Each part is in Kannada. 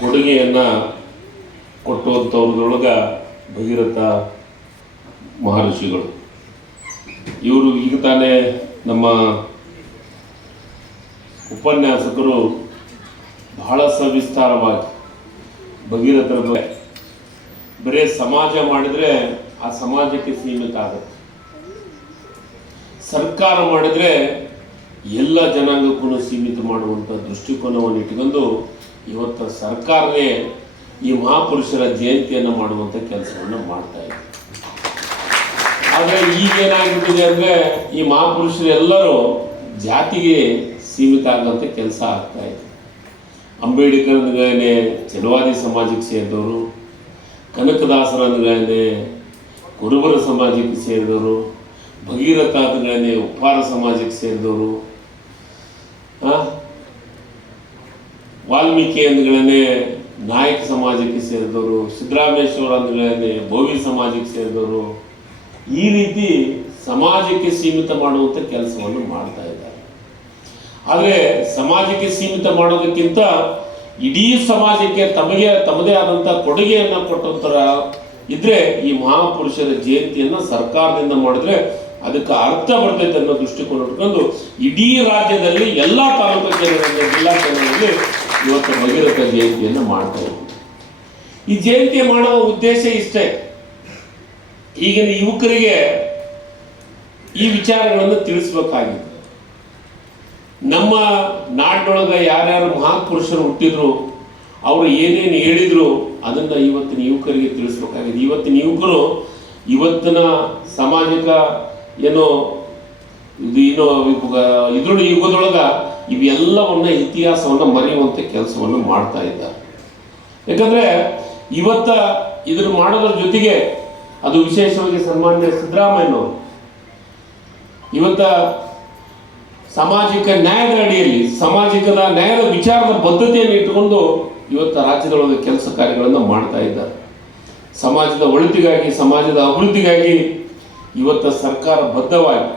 ಕೊಡುಗೆಯನ್ನು ಕೊಟ್ಟುವಂಥವ್ರದೊಳಗ ಭಗೀರಥ ಮಹರ್ಷಿಗಳು. ಇವರು ಈಗ ತಾನೇ ನಮ್ಮ ಉಪನ್ಯಾಸಕರು ಬಹಳ ಸವಿಸ್ತಾರವಾಗಿ ಭಗೀರಥರ ಬಗ್ಗೆ. ಬರೀ ಸಮಾಜ ಮಾಡಿದರೆ ಆ ಸಮಾಜಕ್ಕೆ ಸೀಮಿತ ಆಗುತ್ತೆ. ಸರ್ಕಾರ ಮಾಡಿದರೆ ಎಲ್ಲ ಜನಾಂಗಕ್ಕೂ ಸೀಮಿತ ಮಾಡುವಂಥ ದೃಷ್ಟಿಕೋನವನ್ನು ಇಟ್ಕೊಂಡು ಇವತ್ತು ಸರ್ಕಾರವೇ ಈ ಮಹಾಪುರುಷರ ಜಯಂತಿಯನ್ನು ಮಾಡುವಂಥ ಕೆಲಸವನ್ನು ಮಾಡ್ತಾ ಇದೆ ಆದರೆ ಈಗೇನಾಗಿಬಿಟ್ಟಿದೆ ಅಂದರೆ ಈ ಮಹಾಪುರುಷರು ಎಲ್ಲರೂ ಜಾತಿಗೆ ಸೀಮಿತ ಆಗುವಂಥ ಕೆಲಸ ಆಗ್ತಾ ಇದೆ ಅಂಬೇಡ್ಕರ್ ಅಂದ್ಗಳೇ ಚಲವಾದಿ ಸಮಾಜಕ್ಕೆ ಸೇರಿದವರು, ಕನಕದಾಸರ ಅಂದ್ಗಳೇ ಕುರುಬರ ಸಮಾಜಕ್ಕೆ ಸೇರಿದವರು, ಭಗೀರಥ ಅಂದ್ಗಳೇ ಉಪ್ಪಾರ ಸಮಾಜಕ್ಕೆ ಸೇರಿದವರು? ವಾಲ್ಮೀಕಿ ಅಂದ್ಗಳೇ ನಾಯಕ ಸಮಾಜಕ್ಕೆ ಸೇರಿದವರು, ಸಿದ್ದರಾಮೇಶ್ವರ ಅಂದ್ಗಳೇ ಭೋವಿ ಸಮಾಜಕ್ಕೆ ಸೇರಿದವರು, ಈ ರೀತಿ ಸಮಾಜಕ್ಕೆ ಸೀಮಿತ ಮಾಡುವಂಥ ಕೆಲಸವನ್ನು ಮಾಡ್ತಾ ಇದ್ದಾರೆ. ಆದರೆ ಸಮಾಜಕ್ಕೆ ಸೀಮಿತ ಮಾಡೋದಕ್ಕಿಂತ ಇಡೀ ಸಮಾಜಕ್ಕೆ ತಮಗೆ, ತಮ್ಮದೇ ಆದಂಥ ಕೊಡುಗೆಯನ್ನು ಕೊಟ್ಟಂತರ ಇದ್ರೆ ಈ ಮಹಾಪುರುಷರ ಜಯಂತಿಯನ್ನು ಸರ್ಕಾರದಿಂದ ಮಾಡಿದ್ರೆ ಅದಕ್ಕೆ ಅರ್ಥ ಬರ್ತೈತೆ ಅನ್ನೋ ದೃಷ್ಟಿಕೋನ ಇಟ್ಕೊಂಡು ಇಡೀ ರಾಜ್ಯದಲ್ಲಿ ಎಲ್ಲ ತಾಲೂಕು ಜಿಲ್ಲಾ ಕೇಂದ್ರಗಳಲ್ಲಿ ಇವತ್ತು ಭಗೀರಥ ಜಯಂತಿಯನ್ನು ಮಾಡ್ತಾ ಇದ್ದೀವಿ ಈ ಜಯಂತಿ ಮಾಡುವ ಉದ್ದೇಶ ಇಷ್ಟೇ. ಈಗಿನ ಯುವಕರಿಗೆ ಈ ವಿಚಾರಗಳನ್ನು ತಿಳಿಸ್ಬೇಕಾಗಿದೆ. ನಮ್ಮ ನಾಡೊಳಗೆ ಯಾರ್ಯಾರು ಮಹಾಪುರುಷರು ಹುಟ್ಟಿದ್ರು, ಅವರು ಏನೇನು ಹೇಳಿದ್ರು ಅದನ್ನ ಇವತ್ತಿನ ಯುವಕರಿಗೆ ತಿಳಿಸ್ಬೇಕಾಗಿದೆ. ಇವತ್ತಿನ ಯುವಕರು ಇವತ್ತಿನ ಸಾಮಾಜಿಕ ಏನೋ ಇದು, ಏನೋ ಇದ್ರ ಯುಗದೊಳಗ ಇವೆಲ್ಲವನ್ನ ಇತಿಹಾಸವನ್ನು ಮರೆಯುವಂತ ಕೆಲಸವನ್ನು ಮಾಡ್ತಾ ಇದ್ದಾರೆ. ಯಾಕಂದ್ರೆ ಇವತ್ತ ಇದನ್ನು ಮಾಡೋದ್ರ ಜೊತೆಗೆ ಅದು ವಿಶೇಷವಾಗಿ ಸನ್ಮಾನ್ಯ ಸಿದ್ದರಾಮಯ್ಯನವರು ಇವತ್ತ ಸಾಮಾಜಿಕ ನ್ಯಾಯದ ಅಡಿಯಲ್ಲಿ, ಸಾಮಾಜಿಕದ ನ್ಯಾಯದ ವಿಚಾರದ ಬದ್ಧತೆಯನ್ನು ಇಟ್ಟುಕೊಂಡು ಇವತ್ತು ರಾಜ್ಯದೊಳಗೆ ಕೆಲಸ ಕಾರ್ಯಗಳನ್ನು ಮಾಡ್ತಾ ಇದ್ದಾರೆ. ಸಮಾಜದ ಒಳಿತಿಗಾಗಿ, ಸಮಾಜದ ಅಭಿವೃದ್ಧಿಗಾಗಿ ಇವತ್ತು ಸರ್ಕಾರ ಬದ್ಧವಾಗಿ,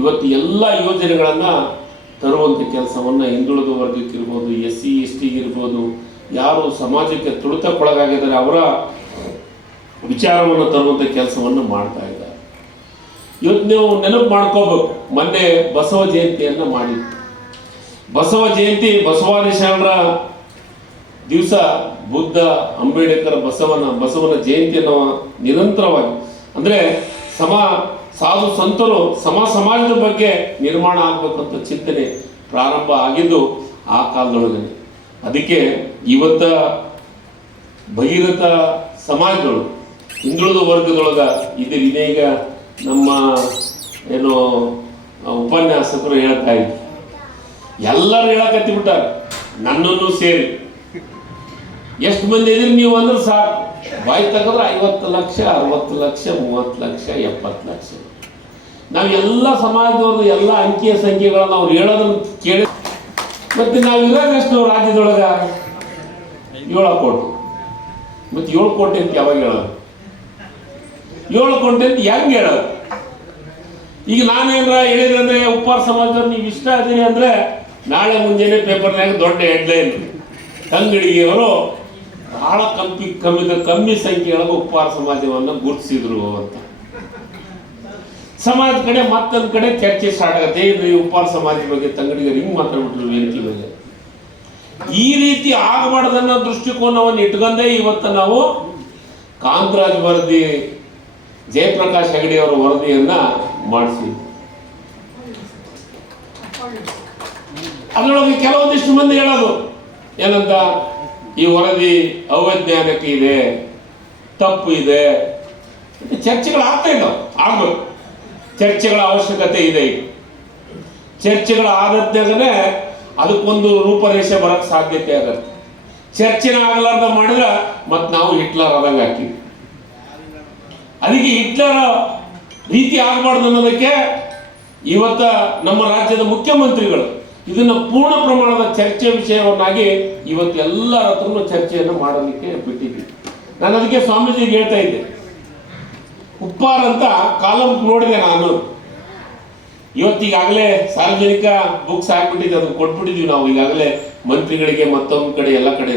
ಇವತ್ತು ಎಲ್ಲ ಯೋಜನೆಗಳನ್ನು ತರುವಂಥ ಕೆಲಸವನ್ನು ಹಿಂದುಳಿದ ವರ್ಗಕ್ಕಿರ್ಬೋದು ಎಸ್ ಸಿ ಎಸ್ ಟಿಗಿರ್ಬೋದು ಯಾರು ಸಮಾಜಕ್ಕೆ ತುಳಿತಕ್ಕೊಳಗಾಗಿದ್ದಾರೆ ಅವರ ವಿಚಾರವನ್ನು ತರುವಂಥ ಕೆಲಸವನ್ನು ಮಾಡ್ತಾ ಇದ್ದಾರೆ. ಇವತ್ತು ನೀವು ನೆನಪು ಮಾಡ್ಕೋಬೇಕು, ಮೊನ್ನೆ ಬಸವ ಜಯಂತಿಯನ್ನು ಮಾಡಿ ಬಸವ ಜಯಂತಿ, ಬಸವಾದಿ ಶರಣರ ದಿವಸ ಬುದ್ಧ, ಅಂಬೇಡ್ಕರ್ ಬಸವನ ಬಸವನ ಜಯಂತಿಯನ್ನು ನಿರಂತರವಾಗಿ, ಅಂದ್ರೆ ಸಮ ಸಾಧು ಸಂತರು ಸಮ ಸಮಾಜದ ಬಗ್ಗೆ ನಿರ್ಮಾಣ ಆಗ್ಬೇಕಂತ ಚಿಂತನೆ ಪ್ರಾರಂಭ ಆಗಿದ್ದು ಆ ಕಾಲದೊಳಗೆ ಅದಕ್ಕೆ ಇವತ್ತ ಭಗೀರಥ ಸಮಾಜಗಳು, ಹಿಂದುಳಿದ ವರ್ಗದೊಳಗ ಇದು ಇದೀಗ ನಮ್ಮ ಏನು ಉಪನ್ಯಾಸಕರು ಹೇಳ್ತಾ ಇದ್ರು. ಎಲ್ಲರೂ ಹೇಳಕತ್ತಿಬಿಟ್ಟಾರ ನನ್ನನ್ನು ಸೇರಿ. ಎಷ್ಟು ಮಂದಿ ಇದ್ರಿ ನೀವು ಅಂದ್ರೆ ಸಾಕು. ಬಾಯಿ ತೆಗೆದ್ರೆ ಐವತ್ತು ಲಕ್ಷ, ಅರವತ್ತು ಲಕ್ಷ, ಮೂವತ್ತು ಲಕ್ಷ, ಎಪ್ಪತ್ತು ಲಕ್ಷ. ನಾವು ಎಲ್ಲ ಸಮಾಜದವರು ಎಲ್ಲ ಅಂಕಿಯ ಸಂಖ್ಯೆಗಳನ್ನು ಅವ್ರು ಹೇಳೋದನ್ನು ಕೇಳಿ ಮತ್ತೆ ನಾವು ಇರೋದಷ್ಟು ರಾಜ್ಯದೊಳಗ ಏಳು ಕೋಟಿ. ಮತ್ತೆ ಏಳು ಕೋಟಿ ಅಂತ ಯಾವಾಗ ಹೇಳೋದು? ಏಳು ಕೋಟಿ ಅಂತ ಹೆಂಗ್ ಹೇಳೋದು? ಈಗ ನಾನೇನ್ರ ಹೇಳಿದ್ರೆ ಉಪ್ಪಾರ ಸಮಾಜದವ್ರು, ನೀವು ಇಷ್ಟ ಅದೀನಿ ಅಂದ್ರೆ ನಾಳೆ ಮುಂಜಾನೆ ಪೇಪರ್ನಾಗ ದೊಡ್ಡ ಹೆಡ್ಲೈನ್ ತಂಗಡಿಗೆಯವರು ಬಹಳ ಕಮ್ಮಿ ಕಮ್ಮಿ ಕಮ್ಮಿ ಸಂಖ್ಯೆಯೊಳಗೆ ಉಪ್ಪಾರ ಸಮಾಜವನ್ನು ಗುರುತಿಸಿದ್ರು ಅಂತ. ಸಮಾಜ ಕಡೆ ಮತ್ತೊಂದು ಕಡೆ ಚರ್ಚೆ ಸ್ಟಾರ್ಟ್ ಆಗತ್ತೆ. ಇದು ಉಪ್ಪಾರ ಸಮಾಜ ಬಗ್ಗೆ ತಂಗಡಿಗರು ಹಿಂಗ್ ಮಾತಾಡ್ಬಿಟ್ರು ವೇದಿಕೆ ಬಗ್ಗೆ ಈ ರೀತಿ ಆಗಬಾರ್ದನ್ನೋ ದೃಷ್ಟಿಕೋನವನ್ನು ಇಟ್ಕೊಂಡೇ ಇವತ್ತು ನಾವು ಕಾಂತರಾಜ್ ವರದಿ, ಜಯಪ್ರಕಾಶ್ ಹೆಗಡೆ ಅವರ ವರದಿಯನ್ನ ಮಾಡಿಸಿ ಅದರೊಳಗೆ ಕೆಲವೊಂದಿಷ್ಟು ಮಂದಿ ಹೇಳೋದು. ಏನಂತ? ಈ ವರದಿ ಅವೈಜ್ಞಾನಿಕ ಇದೆ, ತಪ್ಪು ಇದೆ. ಚರ್ಚೆಗಳು ಆಗ್ತಾ ಇದ್ದಾವೆ. ಆಗ್ಬೇಕು. ಚರ್ಚೆಗಳ ಅವಶ್ಯಕತೆ ಇದೆ. ಈಗ ಚರ್ಚೆಗಳ ಆದದ್ದಾಗನೇ ಅದಕ್ಕೊಂದು ರೂಪರೇಷೆ ಬರಕ್ ಸಾಧ್ಯತೆ ಆಗತ್ತೆ. ಚರ್ಚೆನ ಆಗಲಾರ್ದ ಮಾಡಿದ್ರೆ ಮತ್ತೆ ನಾವು ಹಿಟ್ಲರ್ ಆದಂಗೆ ಹಾಕಿವಿ ಅದಕ್ಕೆ ಹಿಟ್ಲರ್ ರೀತಿ ಆಗಬಾರ್ದು ಅನ್ನೋದಕ್ಕೆ ಇವತ್ತ ನಮ್ಮ ರಾಜ್ಯದ ಮುಖ್ಯಮಂತ್ರಿಗಳು ಇದನ್ನ ಪೂರ್ಣ ಪ್ರಮಾಣದ ಚರ್ಚೆ ವಿಷಯವನ್ನಾಗಿ ಇವತ್ತು ಎಲ್ಲರ ಹತ್ರನೂ ಚರ್ಚೆಯನ್ನು ಮಾಡಲಿಕ್ಕೆ ಬಿಟ್ಟಿದ್ವಿ. ನಾನು ಅದಕ್ಕೆ ಸ್ವಾಮೀಜಿಗೆ ಹೇಳ್ತಾ ಇದ್ದೆ. ಉಪ್ಪಾರ್ ಅಂತ ಕಾಲಂ ನೋಡಿದೆ ನಾನು. ಇವತ್ತೀಗಾಗಲೇ ಸಾರ್ವಜನಿಕ ಬುಕ್ಸ್ ಹಾಕ್ಬಿಟ್ಟಿದ್ದೆ, ಅದು ಕೊಟ್ಬಿಟ್ಟಿದ್ವಿ ನಾವು. ಈಗಾಗಲೇ ಮಂತ್ರಿಗಳಿಗೆ ಮತ್ತೊಂದು ಕಡೆ, ಎಲ್ಲ ಕಡೆ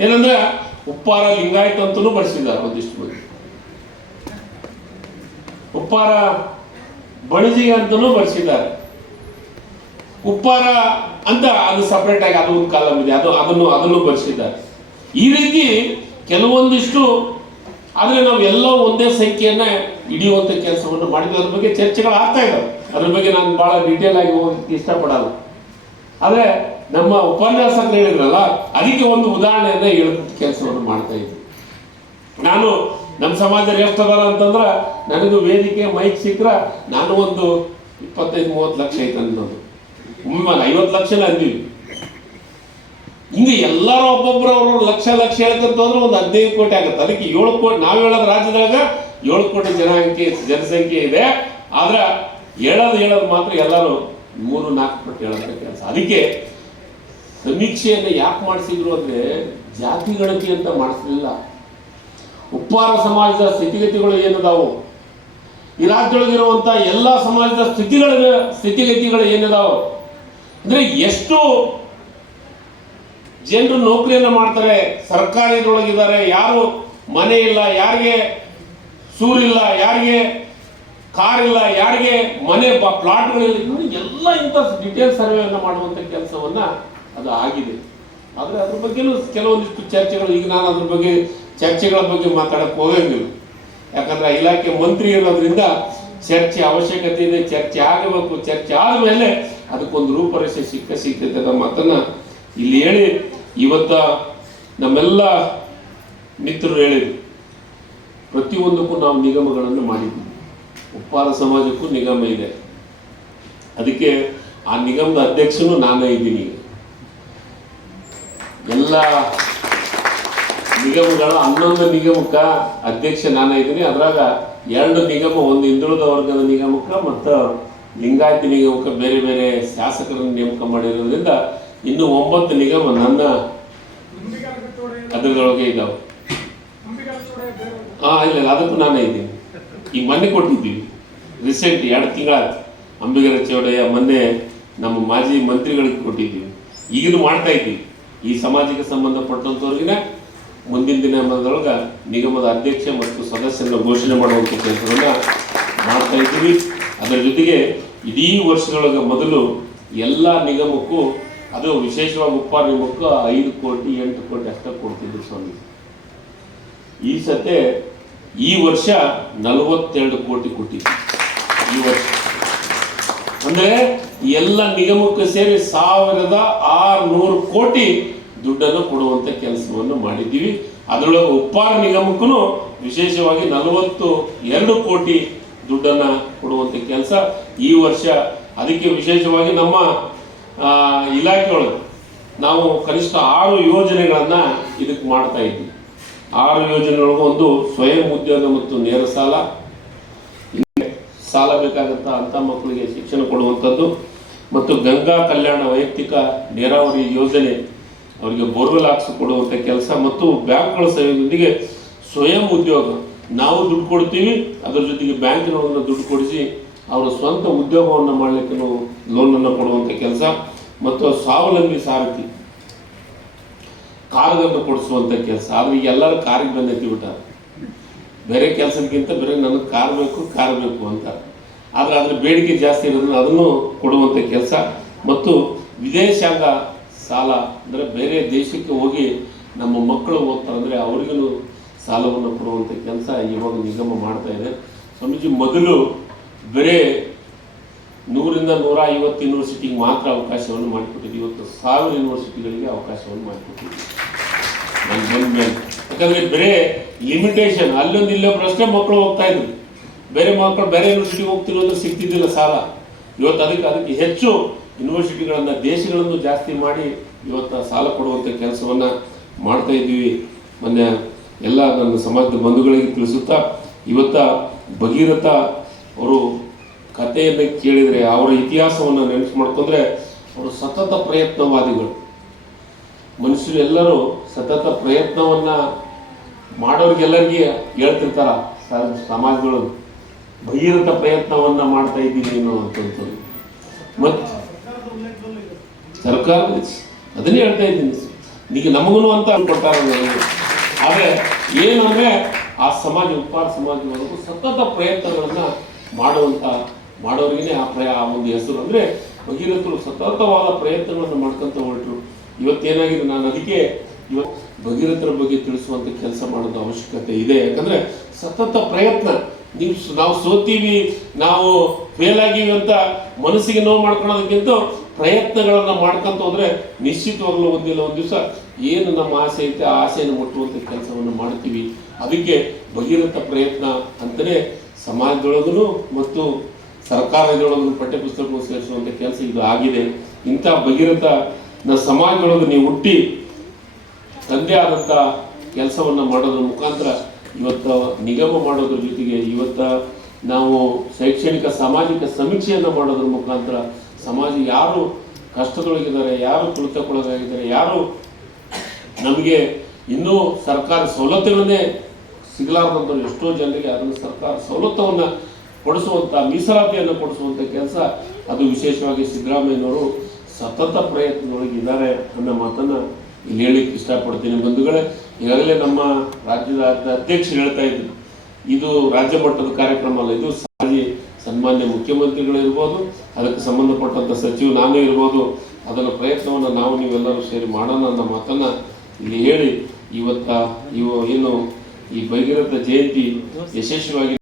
ಏನಂದ್ರೆ, ಉಪ್ಪಾರ ಲಿಂಗಾಯತ್ ಅಂತಲೂ ಬರ್ಸಿದ್ದಾರೆ ಒಂದಿಷ್ಟು ಮಂದಿ. ಉಪ್ಪಾರ ಬಣಜಿಗೆ ಅಂತಲೂ ಬರ್ಸಿದ್ದಾರೆ. ಉಪ್ಪಾರ ಅಂತ ಅದು ಸಪರೇಟ್ ಆಗಿ ಅದು ಒಂದು ಕಾಲಂ ಇದೆ. ಅದು ಅದನ್ನು ಅದನ್ನು ಬರ್ಸಿದ್ದಾರೆ. ಈ ರೀತಿ ಕೆಲವೊಂದಿಷ್ಟು ಆದರೆ ನಾವು ಎಲ್ಲ ಒಂದೇ ಸಂಖ್ಯೆಯನ್ನ ಹಿಡಿಯುವಂಥ ಕೆಲಸವನ್ನು ಮಾಡಿದ್ವಿ ಅದ್ರ ಬಗ್ಗೆ ಚರ್ಚೆಗಳು ಆಗ್ತಾ ಇದ್ದಾವೆ ಅದ್ರ ಬಗ್ಗೆ ನಾನು ಬಹಳ ಡೀಟೇಲ್ ಆಗಿ ಹೋಗೋದಕ್ಕೆ ಇಷ್ಟಪಡಲ್ಲ. ಆದರೆ ನಮ್ಮ ಉಪನ್ಯಾಸಕರು ಹೇಳಿದ್ರಲ್ಲ, ಅದಕ್ಕೆ ಒಂದು ಉದಾಹರಣೆಯನ್ನ ಹೇಳುವಂಥ ಕೆಲಸವನ್ನು ಮಾಡ್ತಾ ಇದ್ವಿ ನಾನು ನಮ್ಮ ಸಮಾಜ ಎಷ್ಟು ಅದಾರ ಅಂತಂದ್ರೆ, ನನಗೂ ವೇದಿಕೆ ಮೈಕ್ ಸಿಕ್ಕರೆ ನಾನು ಒಂದು ಇಪ್ಪತ್ತೈದು, ಮೂವತ್ತು ಲಕ್ಷ ಐತೆ ಅನ್ನೋದು ಒಮ್ಮೆ ಐವತ್ತು ಲಕ್ಷನೇ ಅಂದಿವಿ ಹಿಂಗೆ ಎಲ್ಲರೂ ಒಬ್ಬೊಬ್ರು ಅವರು ಲಕ್ಷ ಲಕ್ಷ ಹೇಳ್ಕಂತಂದ್ರೆ ಒಂದು ಹದಿನೈದು ಕೋಟಿ ಆಗುತ್ತೆ. ಅದಕ್ಕೆ ಏಳು ಕೋಟಿ, ನಾವು ಹೇಳೋದು ರಾಜ್ಯದಾಗ ಏಳು ಕೋಟಿ ಜನಸಂಖ್ಯೆ ಜನಸಂಖ್ಯೆ ಇದೆ. ಆದ್ರೆ ಹೇಳೋದು ಹೇಳೋದು ಮಾತ್ರ ಎಲ್ಲರೂ ಮೂರು, ನಾಲ್ಕು ಪಟ್ಟು ಹೇಳೋಂಥ ಕೆಲಸ. ಅದಕ್ಕೆ ಸಮೀಕ್ಷೆಯನ್ನು ಯಾಕೆ ಮಾಡಿಸಿದ್ರು ಅಂದ್ರೆ ಜಾತಿ ಗಣತಿ ಅಂತ ಮಾಡಿಸಲಿಲ್ಲ. ಉಪ್ಪಾರ ಸಮಾಜದ ಸ್ಥಿತಿಗತಿಗಳು ಏನದಾವು? ಈ ರಾಜ್ಯದೊಳಗಿರುವಂತ ಎಲ್ಲ ಸಮಾಜದ ಸ್ಥಿತಿಗಳ ಸ್ಥಿತಿಗತಿಗಳು ಏನಿದಾವು? ಅಂದ್ರೆ ಎಷ್ಟು ಜನರು ನೌಕರಿಯನ್ನು ಮಾಡ್ತಾರೆ, ಸರ್ಕಾರದೊಳಗಿದ್ದಾರೆ, ಯಾರು ಮನೆ ಇಲ್ಲ, ಯಾರಿಗೆ ಸೂರಿಲ್ಲ, ಯಾರಿಗೆ ಕಾರ್ ಇಲ್ಲ, ಯಾರಿಗೆ ಮನೆ ಪ್ಲಾಟ್ ಪ್ಲಾಟ್ಗಳಿಲ್ಲ ಎಲ್ಲ ಇಂಥ ಡಿಟೇಲ್ ಸರ್ವೆಯನ್ನು ಮಾಡುವಂಥ ಕೆಲಸವನ್ನ ಅದು ಆಗಿದೆ. ಆದರೆ ಅದ್ರ ಬಗ್ಗೆನೂ ಕೆಲವೊಂದಿಷ್ಟು ಚರ್ಚೆಗಳು, ಈಗ ನಾನು ಅದ್ರ ಬಗ್ಗೆ, ಚರ್ಚೆಗಳ ಬಗ್ಗೆ ಮಾತಾಡಕ್ಕೆ ಹೋಗಂಗಿಲ್ಲ ಯಾಕಂದ್ರೆ ಇಲಾಖೆ ಮಂತ್ರಿ ಇರೋದ್ರಿಂದ ಚರ್ಚೆ ಅವಶ್ಯಕತೆ ಇದೆ, ಚರ್ಚೆ ಆಗಬೇಕು. ಚರ್ಚೆ ಆದಮೇಲೆ ಅದಕ್ಕೊಂದು ರೂಪರೇಷೆ ಸಿಕ್ಕ ಸಿಗ್ತೈತೆ ಅನ್ನೋ ಮಾತನ್ನ ಇಲ್ಲಿ ಹೇಳಿ, ಇವತ್ತ ನಮ್ಮೆಲ್ಲ ಮಿತ್ರರು ಹೇಳಿದ್ರು, ಪ್ರತಿಯೊಂದಕ್ಕೂ ನಾವು ನಿಗಮಗಳನ್ನು ಮಾಡಿದ್ವಿ. ಉಪ್ಪಾರ ಸಮಾಜಕ್ಕೂ ನಿಗಮ ಇದೆ. ಅದಕ್ಕೆ ಆ ನಿಗಮದ ಅಧ್ಯಕ್ಷನು ನಾನೇ ಇದ್ದೀನಿ. ಎಲ್ಲ ನಿಗಮಗಳ ಹನ್ನೊಂದು ನಿಗಮಕ್ಕ ಅಧ್ಯಕ್ಷ ನಾನೇ ಇದ್ದೀನಿ. ಅದ್ರಾಗ ಎರಡು ನಿಗಮ, ಒಂದು ಹಿಂದುಳಿದ ವರ್ಗದ ನಿಗಮಕ್ಕೆ ಮತ್ತು ಲಿಂಗಾಯತ ನಿಗಮಕ್ಕೆ ಬೇರೆ ಬೇರೆ ಶಾಸಕರನ್ನು ನೇಮಕ ಮಾಡಿರೋದ್ರಿಂದ ಇನ್ನು ಒಂಬತ್ತು ನಿಗಮ ನನ್ನ ಅದರೊಳಗೆ ಇದ್ದಾವೆ ಹಾ ಇಲ್ಲ ಇಲ್ಲ, ಅದಕ್ಕೂ ನಾನೇ ಇದ್ದೀನಿ. ಈಗ ಮೊನ್ನೆ ಕೊಟ್ಟಿದ್ದೀವಿ ರೀಸೆಂಟ್ ಎರಡು ತಿಂಗಳಾಯ್ತು. ಅಂಬಿಗರ ಚೌಡಯ್ಯ ಮೊನ್ನೆ ನಮ್ಮ ಮಾಜಿ ಮಂತ್ರಿಗಳಿಗೆ ಕೊಟ್ಟಿದ್ದೀವಿ ಈಗಲೂ ಮಾಡ್ತಾ ಇದ್ದೀವಿ ಈ ಸಮಾಜಕ್ಕೆ ಸಂಬಂಧಪಟ್ಟಂಥವ್ರಿಗಿನ ಮುಂದಿನ ದಿನಮಾನದೊಳಗೆ ನಿಗಮದ ಅಧ್ಯಕ್ಷ ಮತ್ತು ಸದಸ್ಯರನ್ನು ಘೋಷಣೆ ಮಾಡುವಂಥ ಕೆಲಸವನ್ನ ಮಾಡ್ತಾ ಇದ್ದೀವಿ. ಅದರ ಜೊತೆಗೆ ಇಡೀ ವರ್ಷದೊಳಗೆ ಮೊದಲು ಎಲ್ಲ ನಿಗಮಕ್ಕೂ ಅದು ವಿಶೇಷವಾಗಿ ಉಪ್ಪಾರ ನಿಗಮಕ್ಕೂ ಐದು ಕೋಟಿ, ಎಂಟು ಕೋಟಿ ಅಷ್ಟೇ ಕೊಡ್ತಿದ್ರು ಸ್ವಾಮಿ ಈ ಸತೆ ಈ ವರ್ಷ ನಲವತ್ತೆರಡು ಕೋಟಿ ಕೊಟ್ಟಿದ್ವಿ ಈ ವರ್ಷ. ಅಂದ್ರೆ ಎಲ್ಲ ನಿಗಮಕ್ಕೆ ಸೇರಿ ಸಾವಿರದ ಆರ್ನೂರು ಕೋಟಿ ದುಡ್ಡನ್ನು ಕೊಡುವಂತ ಕೆಲಸವನ್ನು ಮಾಡಿದ್ದೀವಿ. ಅದರೊಳಗೆ ಉಪ್ಪಾರ ನಿಗಮಕ್ಕೂ ವಿಶೇಷವಾಗಿ ನಲವತ್ತು ಎರಡು ಕೋಟಿ ದುಡ್ಡನ್ನ ಕೊಡುವಂತ ಕೆಲಸ ಈ ವರ್ಷ. ಅದಕ್ಕೆ ವಿಶೇಷವಾಗಿ ನಮ್ಮ ಇಲಾಖೆಯೊಳಗೆ ನಾವು ಕನಿಷ್ಠ ಆರು ಯೋಜನೆಗಳನ್ನು ಇದಕ್ಕೆ ಮಾಡ್ತಾ ಇದ್ವಿ. ಆರು ಯೋಜನೆಯೊಳಗೆ ಒಂದು ಸ್ವಯಂ ಉದ್ಯೋಗ ಮತ್ತು ನೇರ ಸಾಲ ಸಾಲ ಬೇಕಾಗತ್ತ ಅಂತ ಮಕ್ಕಳಿಗೆ ಶಿಕ್ಷಣ ಕೊಡುವಂಥದ್ದು ಮತ್ತು ಗಂಗಾ ಕಲ್ಯಾಣ ವೈಯಕ್ತಿಕ ನೀರಾವರಿ ಯೋಜನೆ ಅವರಿಗೆ ಬೋರ್ವೆಲ್ ಹಾಕಿಸಿಕೊಡುವಂಥ ಕೆಲಸ ಮತ್ತು ಬ್ಯಾಂಕ್ಗಳ ಸಹಾಯದೊಂದಿಗೆ ಸ್ವಯಂ ಉದ್ಯೋಗ. ನಾವು ದುಡ್ಡು ಕೊಡ್ತೀವಿ, ಅದರ ಜೊತೆಗೆ ಬ್ಯಾಂಕಿನವ್ರನ್ನ ದುಡ್ಡು ಕೊಡಿಸಿ ಅವರ ಸ್ವಂತ ಉದ್ಯೋಗವನ್ನು ಮಾಡಲಿಕ್ಕೆ ಲೋನನ್ನು ಕೊಡುವಂಥ ಕೆಲಸ. ಮತ್ತು ಸ್ವಾವಲಂಬಿ ಸಾರಥಿ. ಕಾರುಗಳನ್ನು ಕೊಡಿಸುವಂಥ ಕೆಲಸ. ಆದ್ರೆ ಈಗ ಎಲ್ಲರೂ ಕಾರಿಗೆ ಬಂದೈತಿ ಊಟ ಬೇರೆ ಕೆಲಸಕ್ಕಿಂತ ಬೇರೆ ನನಗೆ ಕಾರ್ ಬೇಕು ಕಾರ್ ಬೇಕು ಅಂತ. ಆದರೆ ಅದರ ಬೇಡಿಕೆ ಜಾಸ್ತಿ ಇರೋದ್ರಿಂದ ಅದನ್ನು ಕೊಡುವಂಥ ಕೆಲಸ. ಮತ್ತು ವಿದೇಶಾಂಗ ಸಾಲ, ಅಂದರೆ ಬೇರೆ ದೇಶಕ್ಕೆ ಹೋಗಿ ನಮ್ಮ ಮಕ್ಕಳು ಓದ್ತಾರೆ ಅಂದರೆ ಅವ್ರಿಗೂ ಸಾಲವನ್ನು ಕೊಡುವಂಥ ಕೆಲಸ ಇವಾಗ ನಿಗಮ ಮಾಡ್ತಾ ಇದೆ. ಸ್ವಾಮೀಜಿ, ಮೊದಲು ಬರೇ ನೂರಿಂದ ನೂರ ಐವತ್ತು ಯೂನಿವರ್ಸಿಟಿಗೆ ಮಾತ್ರ ಅವಕಾಶವನ್ನು ಮಾಡಿಕೊಟ್ಟಿದ್ವಿ ಇವತ್ತು ಸಾವಿರ ಯೂನಿವರ್ಸಿಟಿಗಳಿಗೆ ಅವಕಾಶವನ್ನು ಮಾಡಿಕೊಟ್ಟಿದ್ವಿ ನಾನು ಯಾಕಂದ್ರೆ ಬೇರೆ ಲಿಮಿಟೇಷನ್ ಅಲ್ಲೊಂದು ಪ್ರಶ್ನೆ ಮಕ್ಕಳು ಹೋಗ್ತಾ ಇದ್ರು. ಬೇರೆ ಮಕ್ಕಳು ಬೇರೆ ಯೂನಿವರ್ಸಿಟಿಗೆ ಹೋಗ್ತಿರೋದ್ರೆ ಸಿಗ್ತಿದ್ದಿಲ್ಲ ಸಾಲ. ಇವತ್ತು ಅದಕ್ಕೆ ಅದಕ್ಕೆ ಹೆಚ್ಚು ಯೂನಿವರ್ಸಿಟಿಗಳನ್ನು ದೇಶಗಳನ್ನು ಜಾಸ್ತಿ ಮಾಡಿ ಇವತ್ತು ಸಾಲ ಕೊಡುವಂಥ ಕೆಲಸವನ್ನ ಮಾಡ್ತಾ ಇದ್ದೀವಿ. ಮೊನ್ನೆ ಎಲ್ಲ ನನ್ನ ಸಮಾಜದ ಬಂಧುಗಳಿಗೆ ತಿಳಿಸುತ್ತಾ, ಇವತ್ತ ಭಗೀರಥ ಅವರು ಕಥೆಯನ್ನು ಕೇಳಿದರೆ ಅವರ ಇತಿಹಾಸವನ್ನು ನೆನಪು ಮಾಡ್ಕೊಂಡ್ರೆ ಅವರು ಸತತ ಪ್ರಯತ್ನವಾದಿಗಳು. ಮನುಷ್ಯರು ಎಲ್ಲರೂ ಸತತ ಪ್ರಯತ್ನವನ್ನ ಮಾಡೋರಿಗೆಲ್ಲರಿಗೆ ಹೇಳ್ತಿರ್ತಾರ ಸಮಾಜಗಳು ಭಗೀರಥ ಪ್ರಯತ್ನವನ್ನ ಮಾಡ್ತಾ ಇದ್ದೀನಿ ನೀನು ಅಂತಂತಂದು ಮತ್ತು ಸರ್ಕಾರ ಅದನ್ನೇ ಹೇಳ್ತಾ ಇದ್ದೀನಿ. ಈಗ ನಮಗೂ ಅಂತ ನನಗೆ ಆದರೆ ಏನಂದ್ರೆ ಆ ಸಮಾಜ ಉಪ್ಪಾರ ಸಮಾಜವರೆಗೂ ಸತತ ಪ್ರಯತ್ನಗಳನ್ನು ಮಾಡುವಂತ ಮಾಡೋರಿಗೇನೆ ಆ ಪ್ರಯ, ಆ ಒಂದು ಹೆಸರು. ಅಂದ್ರೆ ಭಗೀರಥರು ಸತತವಾದ ಪ್ರಯತ್ನಗಳನ್ನು ಮಾಡ್ಕೊಂತ ಹೊರಟರು. ಇವತ್ತೇನಾಗಿದೆ? ನಾನು ಅದಕ್ಕೆ ಇವತ್ತು ಭಗೀರಥರ ಬಗ್ಗೆ ತಿಳಿಸುವಂತ ಕೆಲಸ ಮಾಡೋದು ಅವಶ್ಯಕತೆ ಇದೆ. ಯಾಕಂದರೆ ಸತತ ಪ್ರಯತ್ನ. ನೀವು ನಾವು ಸೋತೀವಿ, ನಾವು ಫೇಲ್ ಆಗಿವಿ ಅಂತ ಮನಸ್ಸಿಗೆ ನೋವು ಮಾಡ್ಕೊಳ್ಳೋದಕ್ಕಿಂತ ಪ್ರಯತ್ನಗಳನ್ನು ಮಾಡ್ಕೊಂತ ಹೋದರೆ ನಿಶ್ಚಿತವಾಗ್ಲೂ ಒಂದಿಲ್ಲ, ಒಂದು ದಿವಸ ಏನು ನಮ್ಮ ಆಸೆ ಐತೆ, ಆ ಆಸೆಯನ್ನು ಮುಟ್ಟುವಂಥ ಕೆಲಸವನ್ನು ಮಾಡ್ತೀವಿ. ಅದಕ್ಕೆ ಭಗೀರಥ ಪ್ರಯತ್ನ ಅಂತಲೇ ಸಮಾಜದೊಳಗೂ ಮತ್ತು ಸರ್ಕಾರದೊಳಗೂ ಪಠ್ಯಪುಸ್ತಕಗಳು ಸೇರಿಸುವಂತ ಕೆಲಸ ಇದು ಆಗಿದೆ. ಇಂಥ ಭಗೀರಥ ನ ಸಮಾಜದೊಳಗೆ ನೀವು ಹುಟ್ಟಿ ತಂದೆ ಆದಂಥ ಕೆಲಸವನ್ನು ಮಾಡೋದ್ರ ಮುಖಾಂತರ ಇವತ್ತು ನಿಗಮ ಮಾಡೋದ್ರ ಜೊತೆಗೆ ಇವತ್ತ ನಾವು ಶೈಕ್ಷಣಿಕ, ಸಾಮಾಜಿಕ ಸಮೀಕ್ಷೆಯನ್ನು ಮಾಡೋದ್ರ ಮುಖಾಂತರ ಸಮಾಜ ಯಾರು ಕಷ್ಟದೊಳಗಿದ್ದಾರೆ, ಯಾರು ತುಳಿತಕ್ಕೊಳಗಾಗಿದ್ದಾರೆ, ಯಾರು ನಮಗೆ ಇನ್ನೂ ಸರ್ಕಾರ ಸವಲತ್ತುಗಳನ್ನೇ ಸಿಗಲಾರ್ದಂಥವ್ರು ಎಷ್ಟೋ ಜನರಿಗೆ ಅದನ್ನು ಸರ್ಕಾರ ಸವಲತ್ತವನ್ನು ಕೊಡಿಸುವಂಥ ಮೀಸಲಾತಿಯನ್ನು ಕೊಡಿಸುವಂಥ ಕೆಲಸ, ಅದು ವಿಶೇಷವಾಗಿ ಸಿದ್ದರಾಮಯ್ಯನವರು ಸತತ ಪ್ರಯತ್ನದೊಳಗೆ ಇದ್ದಾರೆ ಅನ್ನೋ ಮಾತನ್ನ ಇಲ್ಲಿ ಹೇಳಿಕ್ಕೆ ಇಷ್ಟಪಡ್ತೀನಿ ಬಂಧುಗಳೇ. ಈಗಾಗಲೇ ನಮ್ಮ ರಾಜ್ಯದ ಅಧ್ಯ- ಅಧ್ಯಕ್ಷರು ಹೇಳ್ತಾ ಇದ್ರು, ಇದು ರಾಜ್ಯ ಮಟ್ಟದ ಕಾರ್ಯಕ್ರಮ ಅಲ್ಲ, ಇದು ಸಾರಿ ಸನ್ಮಾನ್ಯ ಮುಖ್ಯಮಂತ್ರಿಗಳು ಇರ್ಬೋದು, ಅದಕ್ಕೆ ಸಂಬಂಧಪಟ್ಟಂತ ಸಚಿವ ನಾನು ಇರ್ಬೋದು, ಅದರ ಪ್ರಯತ್ನವನ್ನು ನಾವು ನೀವೆಲ್ಲರೂ ಸೇರಿ ಮಾಡೋಣ ಅನ್ನೋ ಮಾತನ್ನ ಇಲ್ಲಿ ಹೇಳಿ ಇವತ್ತ ಇವು ಏನು ಈ ಭಗೀರಥ ಜಯಂತಿ ಯಶಸ್ವಿಯಾಗಿ